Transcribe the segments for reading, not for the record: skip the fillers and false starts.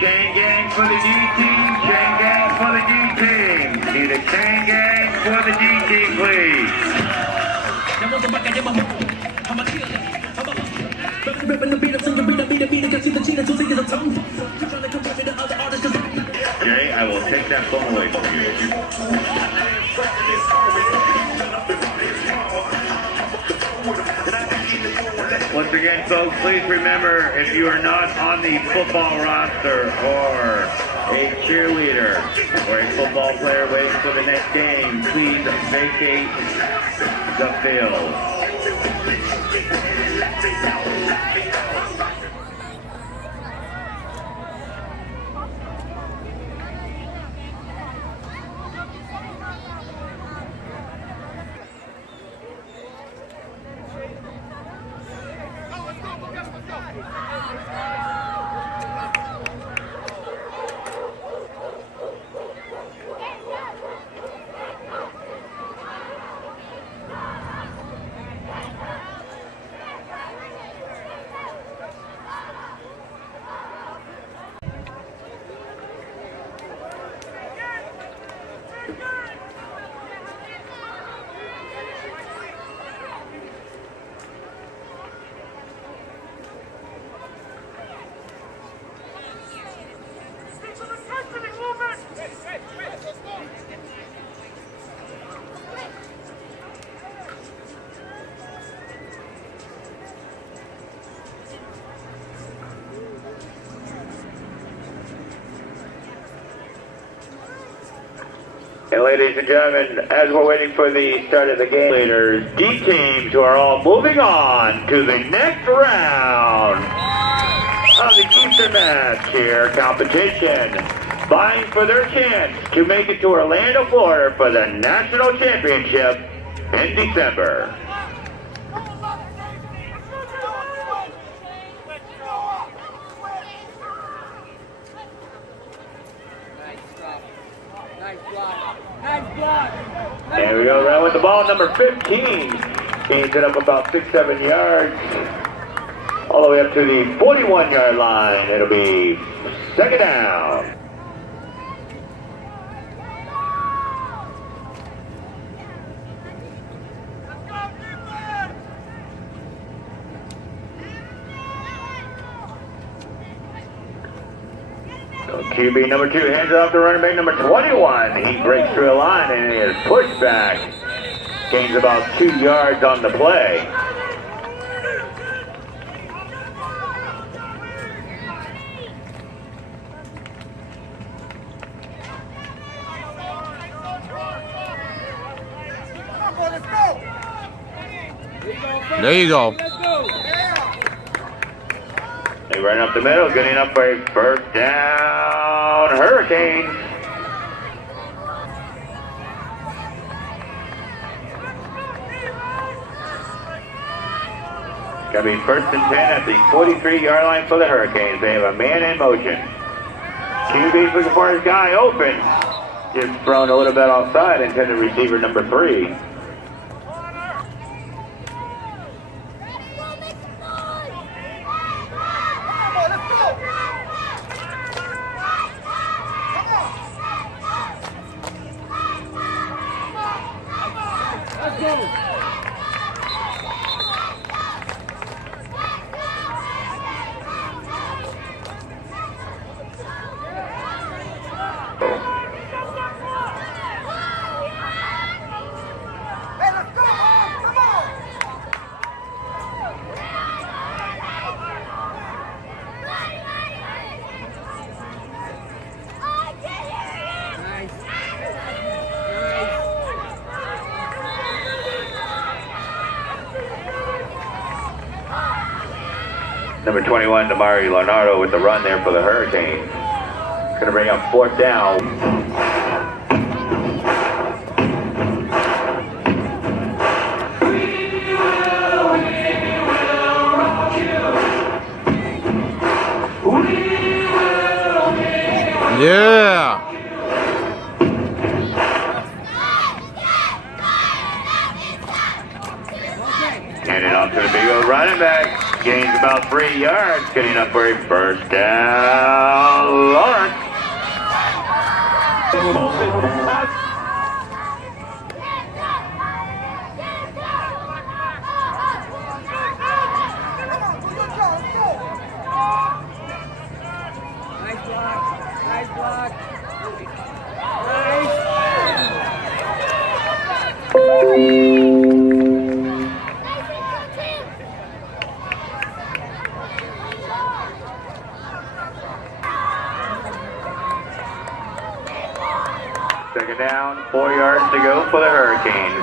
chain gang for the D team. Chain gang for the D team. Need a chain gang for the D team, please. Jay, I will take that phone away from you. Once again, folks, please remember, if you are not on the football roster or a cheerleader or a football player waiting for the next game, please vacate the field. And ladies and gentlemen, as we're waiting for the start of the game, leaders, D teams who are all moving on to the next round of the Easter match here competition, vying for their chance to make it to Orlando, Florida for the national championship in December. There we go, right with the ball, number 15. Gains it up about 6-7 yards. All the way up to the 41-yard line. It'll be second down. QB number 2 hands it off to running back number 21. He breaks through a line and he is pushed back. Gains about 2 yards on the play. There you go. They run up the middle, getting up for a first down. Hurricanes. Going to be first and 10 at the 43-yard line for the Hurricanes. They have a man in motion. QB's looking for his guy open. Just thrown a little bit offside, intended receiver number 3. Number 21, Damari Leonardo with the run there for the Hurricanes. Going to bring up fourth down. Yeah. Hand it off to the big old running back. Gains about 3 yards, getting up for a first down. Lawrence. Nice block. Nice block. Second down, 4 yards to go for the Hurricanes.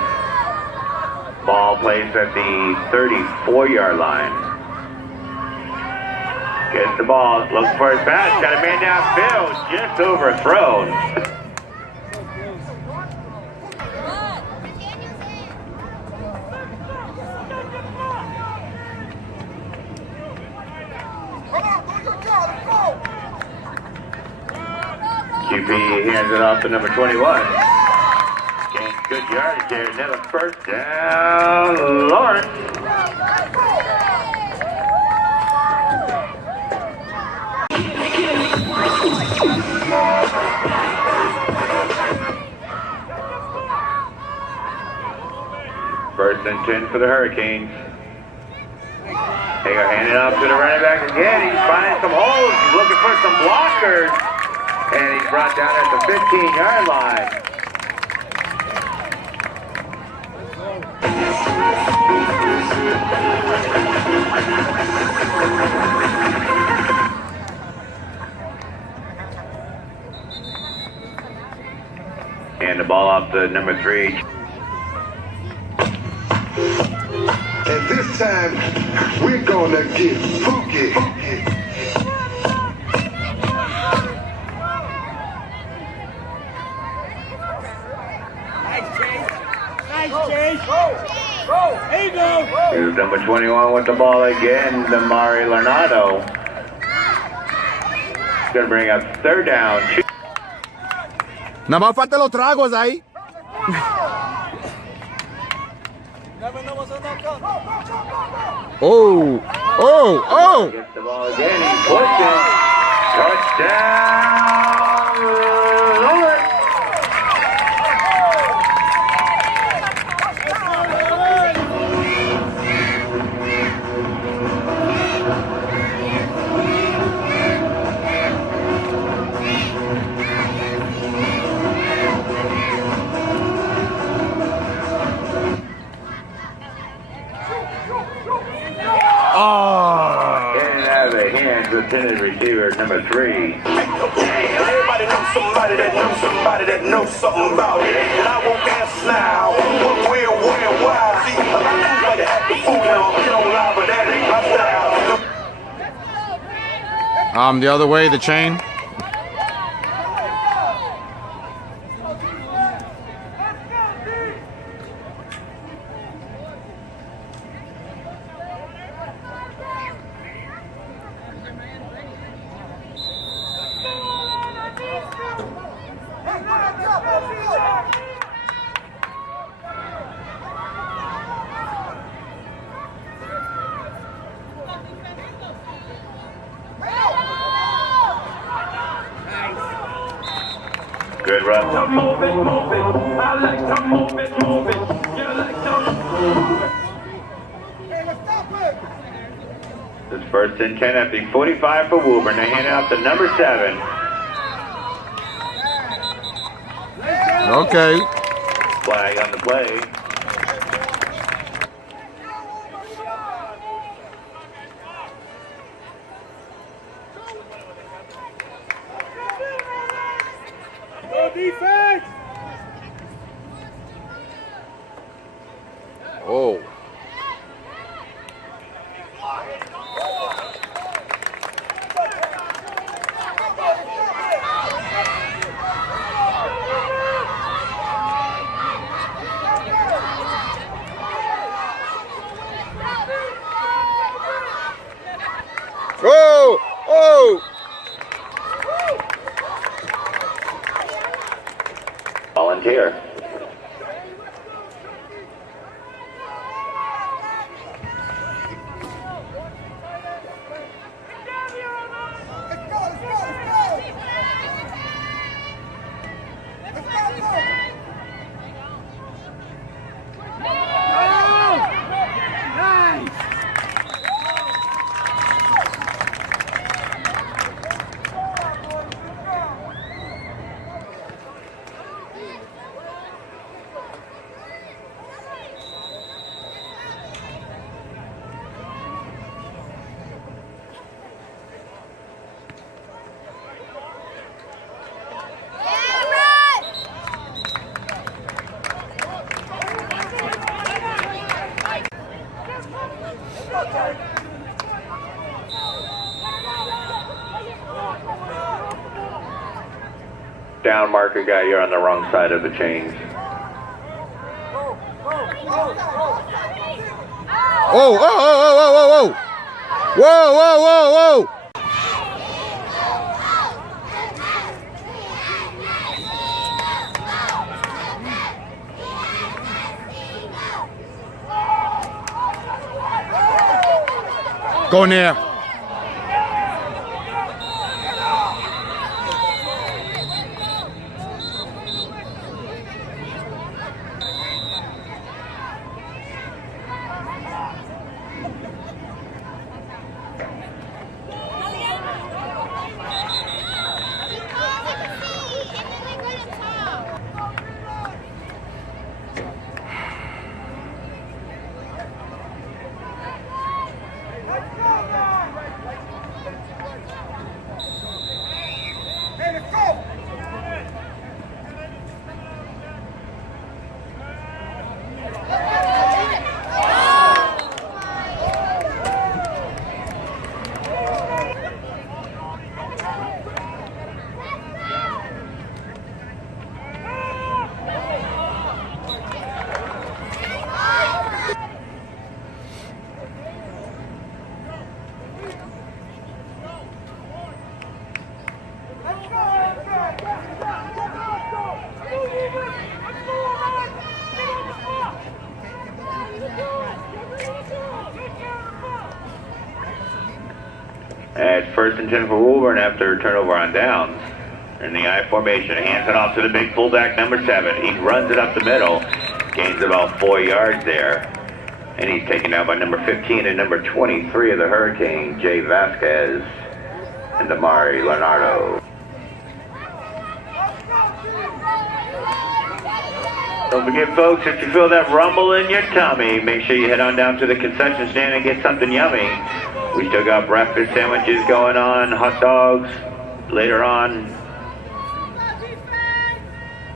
Ball placed at the 34-yard line. Gets the ball, looks for his pass, got a man downfield, just overthrown. QP hands it off to number 21. Gains good yardage there, another first down, Lawrence. First and 10 for the Hurricanes. They are handing off to the running back again. He's finding some holes. He's looking for some blockers. And he's brought down at the 15-yard line. And the ball off to number 3. And this time, we're gonna get funky. Nice chase. Nice chase. Go. There you go. Here's number 21 with the ball again, Damari Lernado. He's going to bring up third down. Nada más falta los tragos ahí. Oh, oh, oh. Gets the ball again. He's pushing. Touchdown, Lawrence. Oh. Getting out of the hands of intended receiver number 3. Everybody knows somebody that knows somebody that knows something about it. And I won't ask now what, where, why. See, a lot of dudes like to act the fool now. You don't lie, but that ain't my style. The other way, the chain. Good run. Move it, move it. I like to move it, move it. You like to move it. This first and 10 at the 45 for Woburn. They hand out to number 7. Okay. Flag on the play. Go defense. Oh. Oh! Oh! Volunteer. down marker guy, you're on the wrong side of the chains. Oh, oh, oh, oh, oh, oh, oh. Whoa, whoa, whoa, whoa. Go near. At first and 10 for Woburn after turnover on downs. In the I formation, hands it off to the big fullback, number 7. He runs it up the middle, gains about 4 yards there. And he's taken down by number 15 and number 23 of the Hurricane, Jay Vasquez and Damari Leonardo. Don't forget, folks, if you feel that rumble in your tummy, make sure you head on down to the concession stand and get something yummy. We still got breakfast sandwiches going on, hot dogs later on.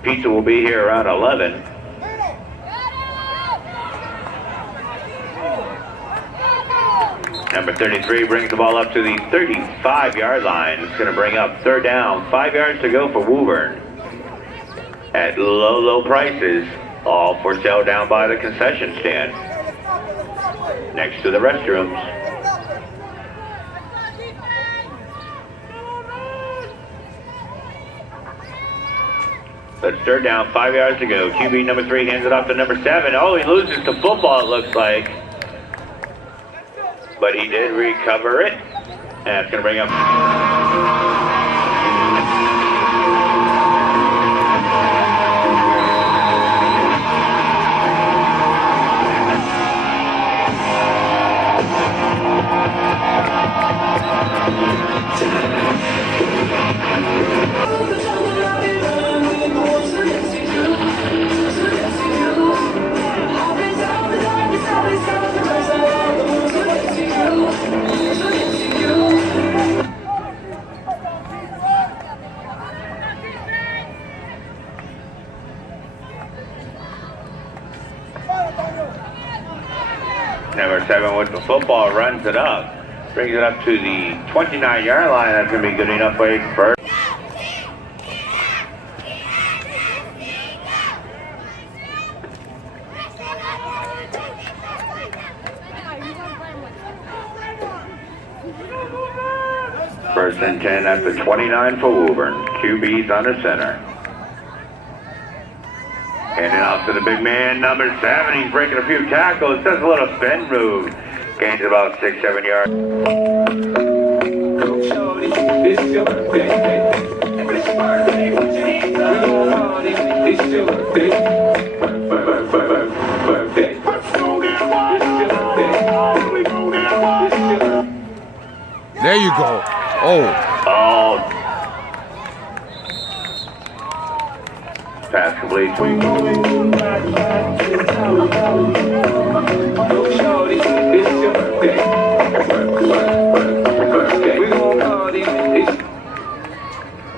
Pizza will be here around 11. Number 33 brings the ball up to the 35-yard line. It's going to bring up third down. 5 yards to go for Woburn. At low, low prices, all for sale down by the concession stand. Next to the restrooms. That's third down, 5 yards to go. QB number 3 hands it off to number 7. Oh, he loses the football, it looks like. But he did recover it. And it's going to bring up... Number 7 with the football, runs it up. Brings it up to the 29-yard line. That's going to be good enough for a first. First and 10 at the 29 for Woburn. QB's under center. Handing off to the big man, number 7. He's breaking a few tackles. Does a little spin move. Gains about 6-7 yards. It's your birthday. It's your birthday. We gon' party. It's your birthday. Birthday. It's your birthday. There you go. Oh. Oh. Pass complete.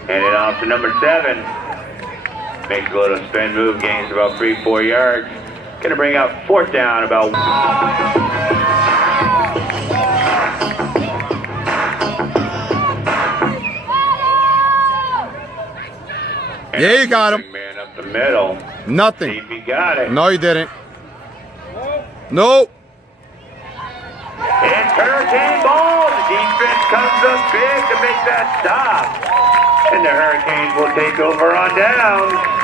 Hand it off to number 7. Makes a little spin move, gains about 3-4 yards. Gonna bring up fourth down about... Yeah, you got him. Big man up the middle. Nothing. He got it. No, you didn't. No. It's Hurricane ball. The defense comes up big to make that stop. And the Hurricanes will take over on down.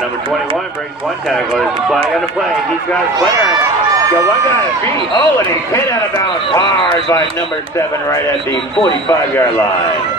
Number 21 brings one tackle. There's a flag on the play. He's got clearance. Got one guy to beat. Oh, and he's hit out of bounds hard by number 7 right at the 45-yard line.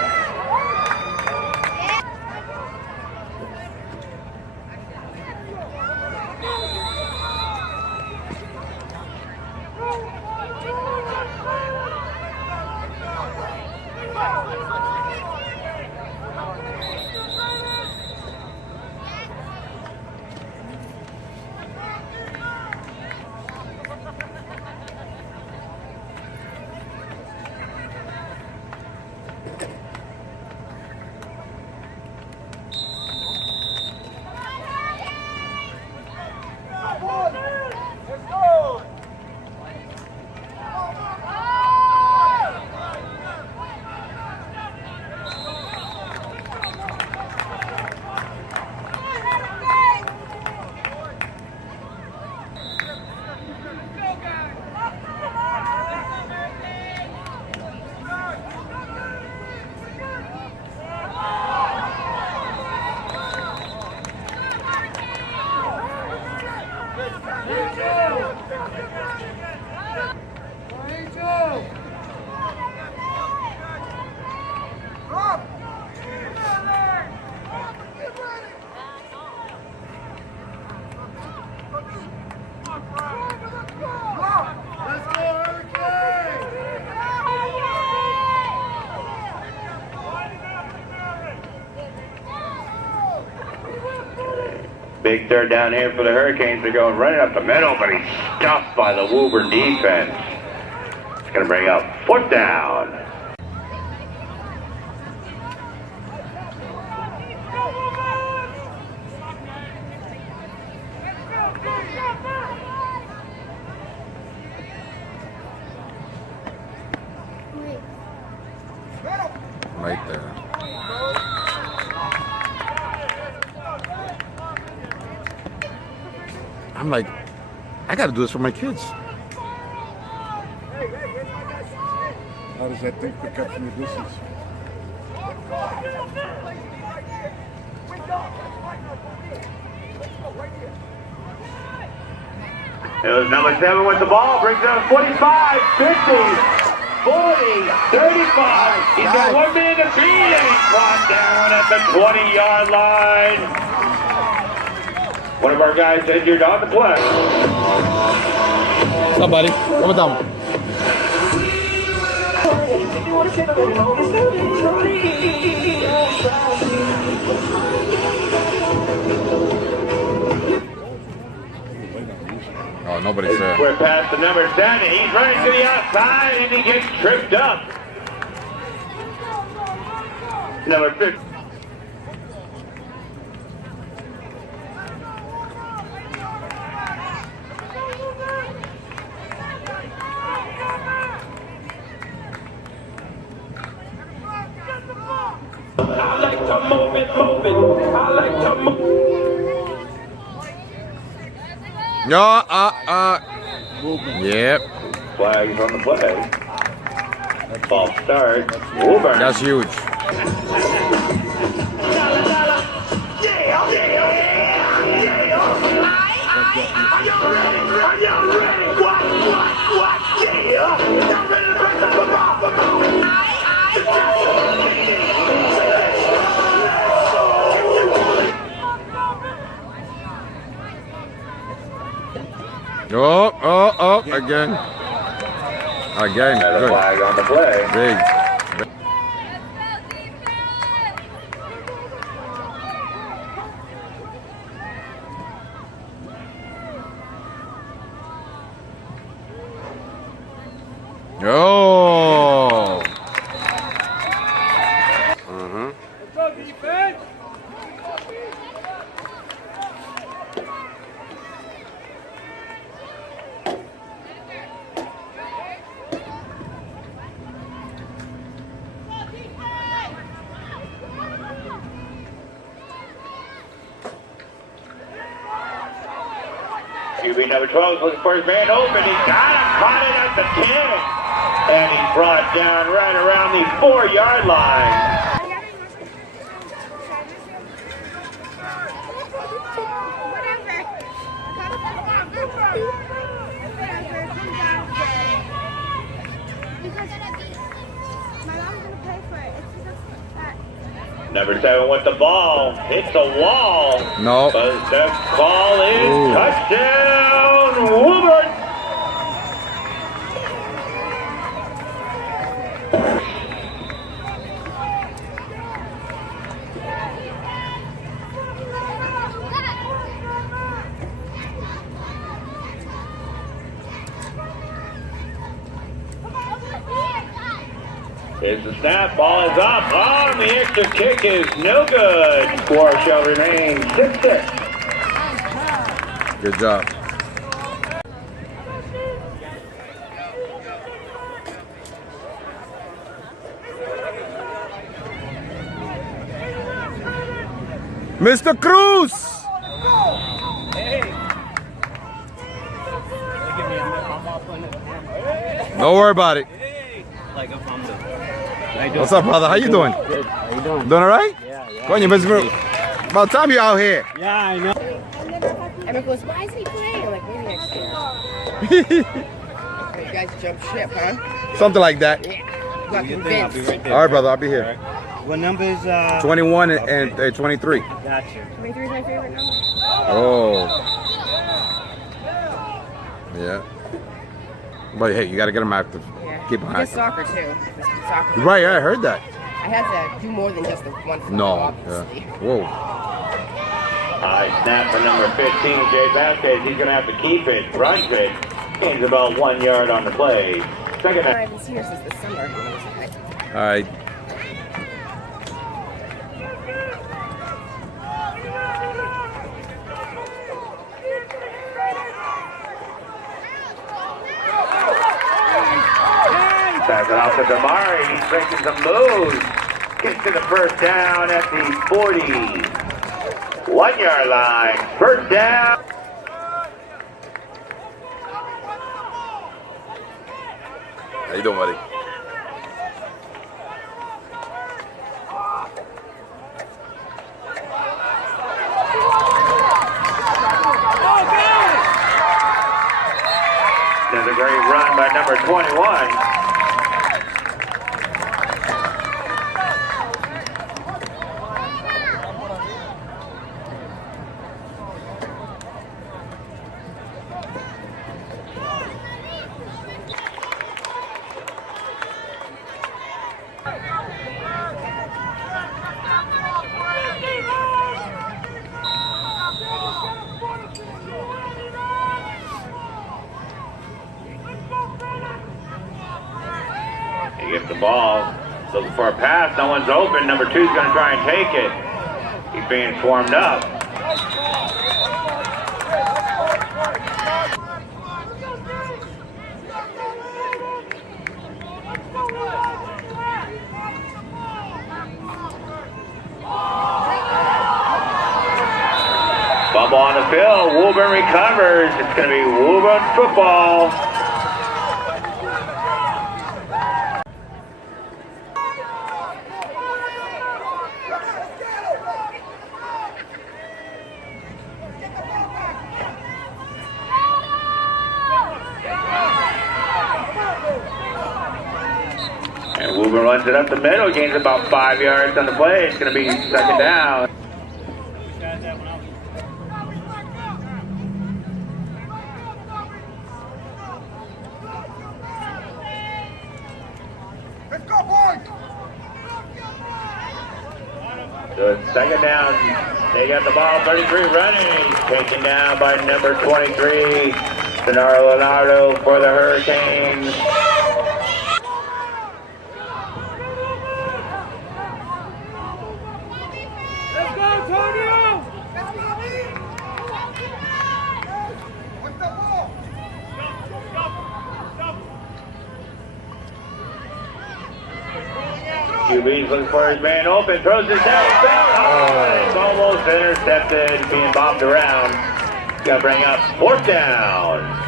Big third down here for the Hurricanes. They're going running up the middle, but he's stuffed by the Woburn defense. It's going to bring up 4th down. Right there. I'm like, I got to do this for my kids. How does that thing pick up from the distance? It was number 7 with the ball. Brings down 45, 50, 40, 35. He's got 1 man to beat, and he's brought down at the 20-yard line. One of our guys injured on the play. What's up, buddy? Come on down. Oh, nobody's there. We're past the number 10, and he's running to the outside, and he gets tripped up. Number 6. I like to move it. I like to move. No, Yep. Flags on the play. False start. Woburn. That's huge. Oh, again. Again. Got a Good. flag on the play. Big. QB number 12 is looking for his man open. He got him, caught it at the 10. And he's brought down right around the 4-yard line. Number 7 with the ball, hits the wall. No. But the call is touchdown, Woburn. Here's the snap, ball is up. Oh, and the extra kick is no good. Score shall remain 6-6. Good job. Mr. Cruz! Don't worry about it. What's up, brother? How you doing? Good. How you doing? Doing all right? Yeah. Go on, you Mr. About time you out here. Yeah, I know. Everyone goes, why is he playing? Like, maybe next year. You guys jump ship, huh? Something like that. Yeah. You got I'll be convinced. right there. All right, brother. I'll be here. What number is 21 and 23. Got you. 23 is my favorite number. Oh. Yeah. But hey, you got to get them active. Yeah. Keep them He does active. soccer, too. Soccer. Right, yeah, I heard that. I had to do more than just the one football, No. obviously. Yeah. Whoa. High snap for number 15, Jay Vasquez. He's going to have to keep it. Runs it. Gains about 1 yard on the play. Second I half. haven't seen her since the summer. All right. Pass it off to Damari. He's making some moves. Gets to the first down at the 41-yard line. First down. How you doing, buddy? There's a great run by number 21. He gets the ball, looking for a pass, no one's open. Number 2's going to try and take it. He's being swarmed up. Bubble on the field, Woburn recovers. It's going to be Woburn football. And Woburn runs it up the middle, gains about 5 yards on the play. It's going to be second down. Let's go, boys! So it's second down. They got the ball, 33 running. Taken down by number 23, Denaro Leonardo for the Hurricanes. Let's go, Antonio! What's the ball? QB's looking for his man open, throws it downfield. Oh, it's almost intercepted, being bobbed around. Got to bring up 4th down.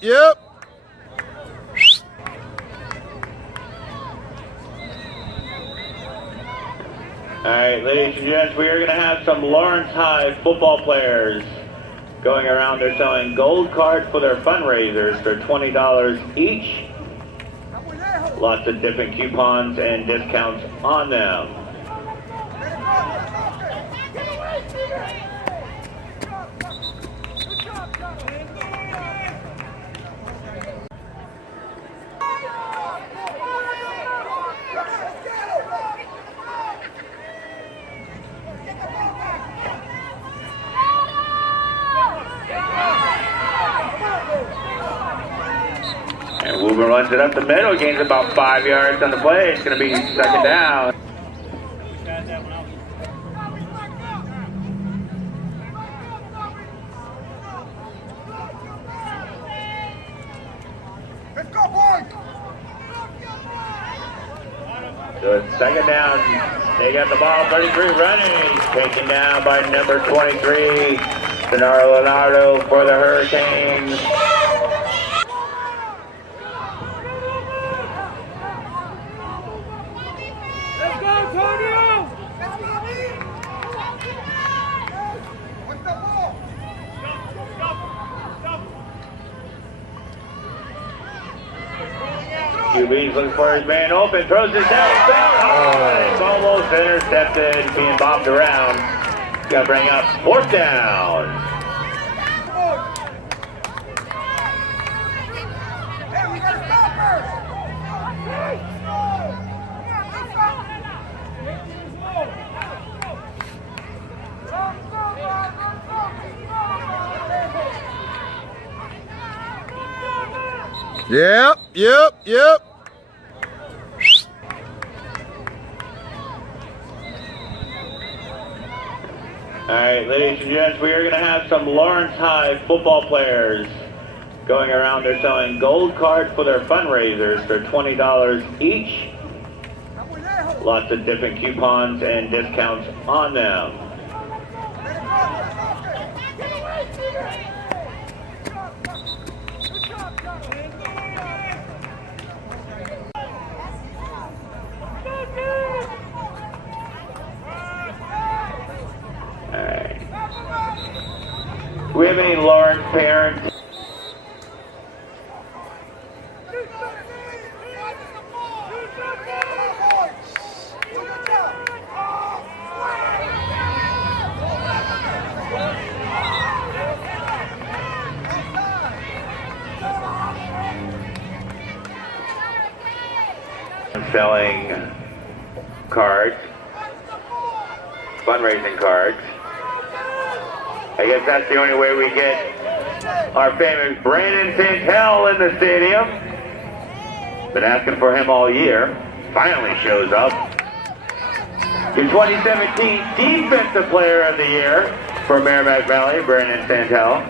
Yep. All right, ladies and gents, we are going to have some Lawrence High football players going around. They're selling gold cards for their fundraisers for $20 each. Lots of different coupons and discounts on them. And Woburn runs it up the middle, gains about 5 yards on the play. It's going to be 2nd down. Let's go, boys! So it's 2nd down. They got the ball, 33 running. Taken down by number 23, Denaro Leonardo for the Hurricanes. QB's looking for his man open, throws it down, it's almost intercepted, being bobbed around. Got to bring up 4th down. Yep. All right, ladies and gents, we are going to have some Lawrence High football players going around. They're selling gold cards for their fundraisers for $20 each. Lots of different coupons and discounts on them. Do we have any Lawrence parents? Selling cards, fundraising cards. I guess that's the only way we get our famous Brandon Santel in the stadium. Been asking for him all year. Finally shows up. Your 2017 Defensive Player of the Year for Merrimack Valley, Brandon Santel.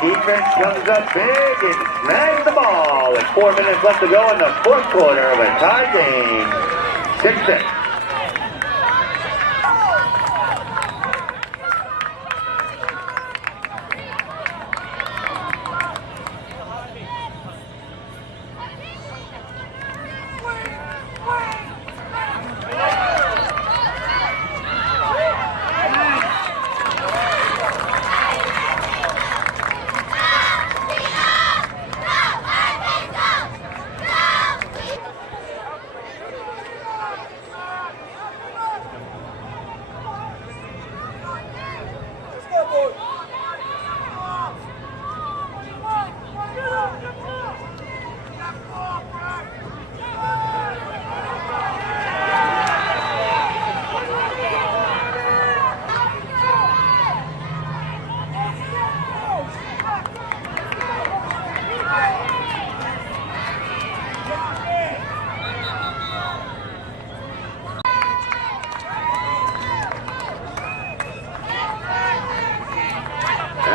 Defense comes up big and snags the ball with 4 minutes left to go in the 4th quarter of a tie game. 6-6.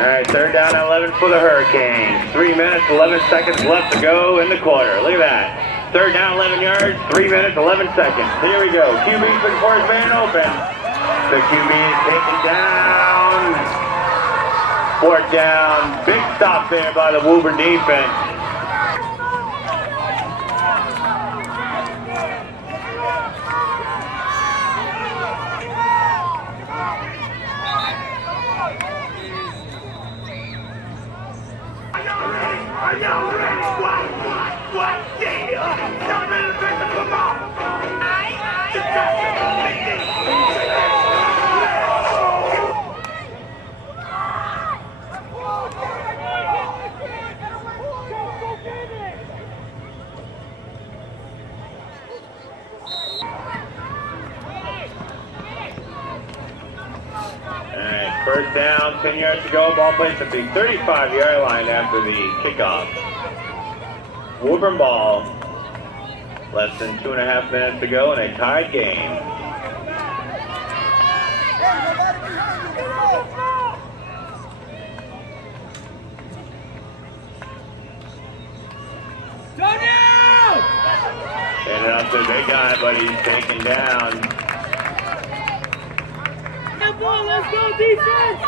right, third down and 11 for the Hurricanes. 3 minutes, 11 seconds left to go in the quarter. Look at that. Third down, 11 yards, 3 minutes, 11 seconds. Here we go. QB's for the first man open. The QB is taken down. Fourth down. Big stop there by the Woburn defense. Are y'all ready? What? Yeah! Y'all ready to pick up the ball? Alright, first down, 10 yards to go. Ball placed at the 35-yard line after the kickoff. Woburn ball. Less than 2.5 minutes to go in a tied game. Handed off to the big guy, but he's taken down. Let's go, defense!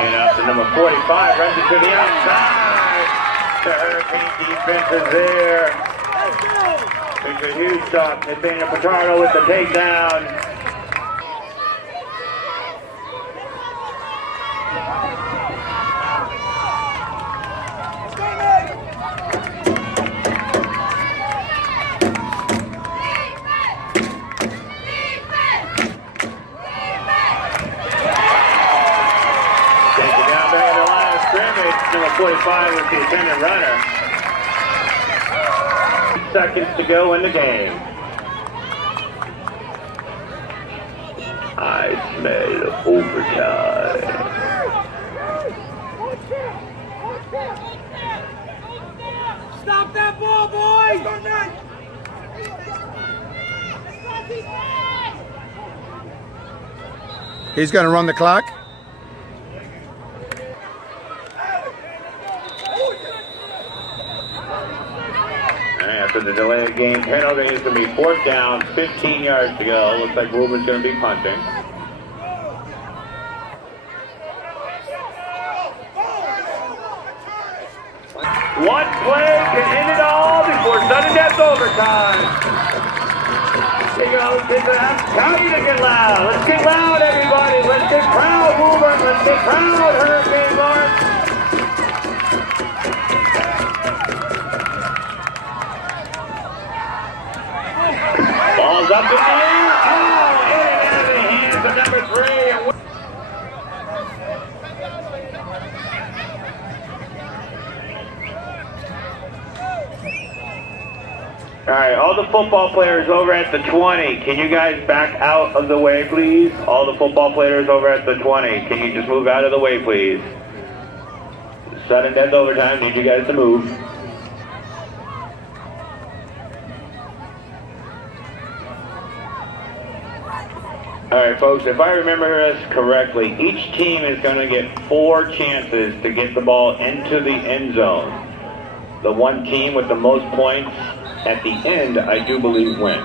And up to number 45, runs it to the outside. The Hurricane defense is there. It's a huge stop. Nathaniel Picardo with the takedown. Number 45 with the attendant runner. 8 seconds to go in the game. I smell overtime. Stop that ball, boys! He's going to run the clock. After the delay of game penalty, it's going to be 4th down, 15 yards to go. Looks like Woburn's going to be punting. One play can end it all before sudden death overtime. There you go, kids are counting to get loud. Let's get loud, everybody. Let's get proud, Woburn. Let's get proud, Hurricane Lawrence. Ball's up in the air. Oh, hit it out of the hands of number 3. All right, all the football players over at the 20, can you guys back out of the way, please? All the football players over at the 20, can you just move out of the way, please? Sudden death overtime, need you guys to move. All right, folks, if I remember this correctly, each team is going to get 4 chances to get the ball into the end zone. The one team with the most points at the end, I do believe, wins.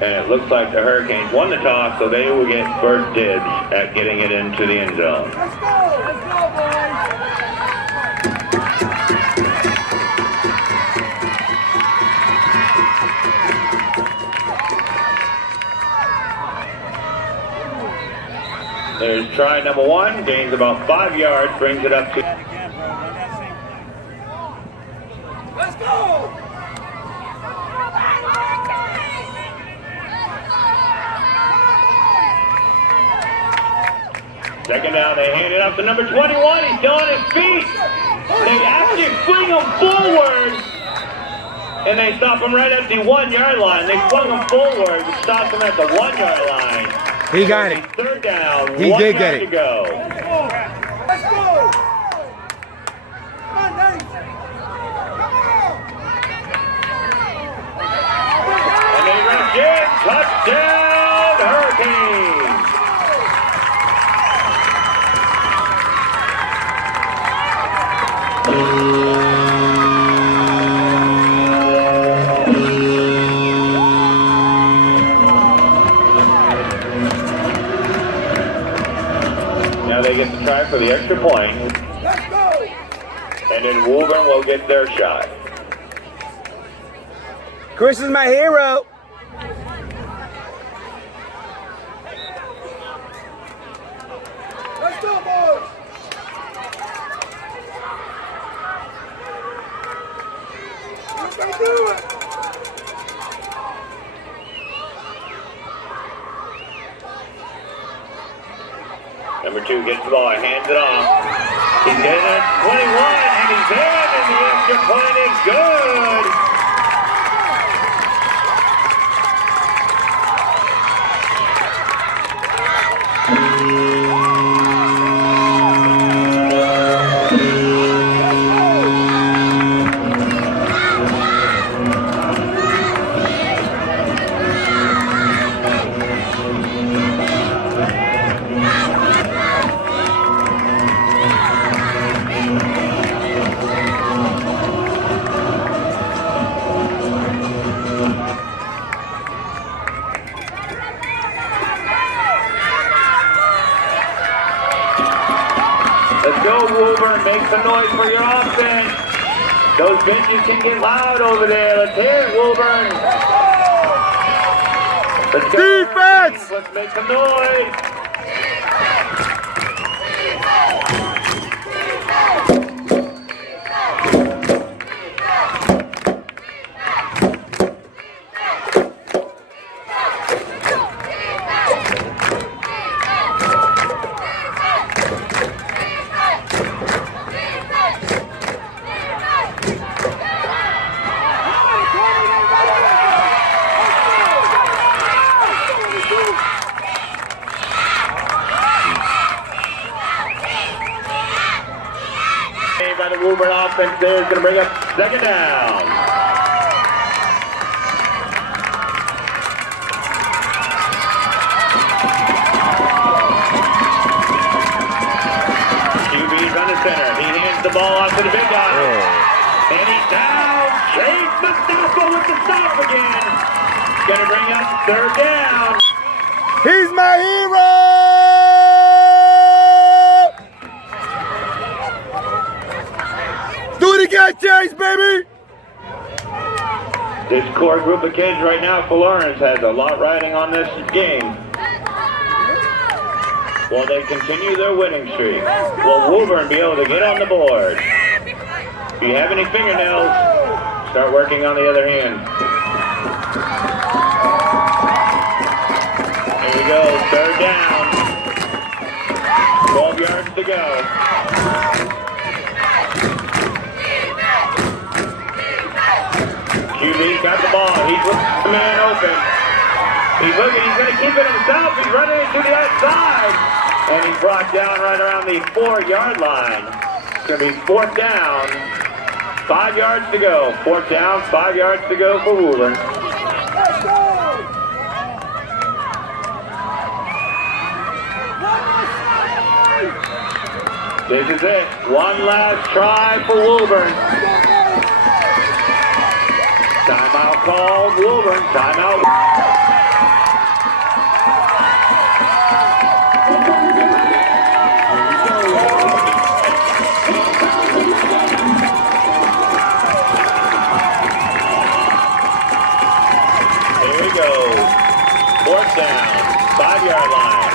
And it looks like the Hurricanes won the toss, so they will get first dibs at getting it into the end zone. Let's go, boys! There's try number 1, gains about 5 yards, brings it up to... Let's go! Second down, they hand it up to number 21. He's still on his feet. They actually fling him forward. and they stop him right at the 1 yard line. They swung him forward, which stopped him at the 1 yard line. He got it. Third down. He 1 did yard get to it. go. Let's go! Come on, Nate! And they rush in. Touchdown, Hurricanes. Now they get to try for the extra point. Let's go! And then Woburn will get their shot. Chris is my hero. Let's go, boys! We're gonna do it! Number 2 gets the ball, hands it off. He's getting it at 21, and he's in, and the extra point is good. Let's go, Woburn. Make some noise for your offense. Those benches can get loud over there. Let's hear it, Woburn. Let's go. Defense! Let's make some noise. By the Woburn offense there is going to bring up second down. QB's on the center. He hands the ball off to the big guy. And he's down. Chase Mustafa with the stop again. Going to bring up third down. He's my hero! Do it again, Chase, baby! This core group of kids right now for Lawrence has a lot riding on this game. Will they continue their winning streak? Will Woburn be able to get on the board? If you have any fingernails, start working on the other hand. Here we go, third down. 12 yards to go. QB's got the ball. He's looking the man open. He's looking. He's going to keep it himself. He's running it to the outside. And he's brought down right around the 4-yard line. It's going to be fourth down. 5 yards to go. Fourth down, 5 yards to go for Woburn. Let's go! This is it. One last try for Woburn. Timeout called, Woburn. Timeout. Here we go. Fourth down. 5-yard line.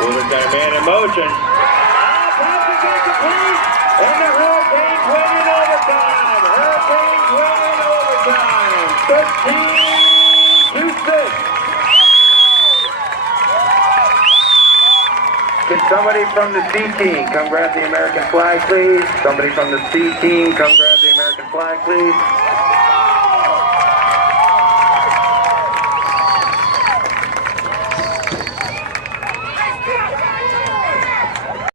Woburn got a man in motion. Pass is incomplete. And the Hurricanes win in overtime. Hurricanes win in overtime. 13-6. Can somebody from the C team come grab the American flag, please? Somebody from the C team come grab the American flag. flag, please.